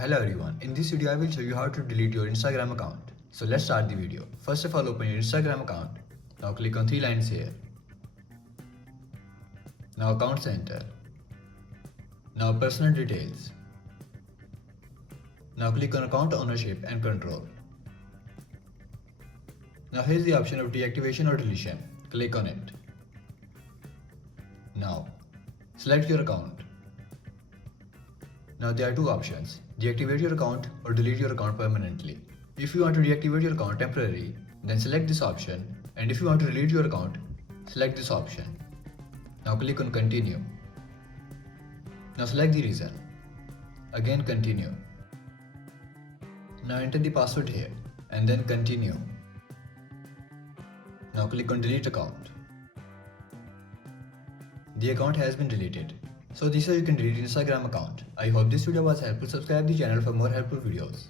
Hello everyone, in this video I will show you how to delete your Instagram account. So let's start the video. First of all, open your Instagram account. Now click on three lines here. Now account center. Now personal details. Now click on account ownership and control. Now here's the option of deactivation or deletion. Click on it. Now select your account. Now there are two options, deactivate your account or delete your account permanently. If you want to deactivate your account temporarily, then select this option, and if you want to delete your account, select this option. Now click on continue. Now select the reason. Again continue. Now enter the password here and then continue. Now click on delete account. The account has been deleted. So this is how you can delete Instagram account. I hope this video was helpful. Subscribe the channel for more helpful videos.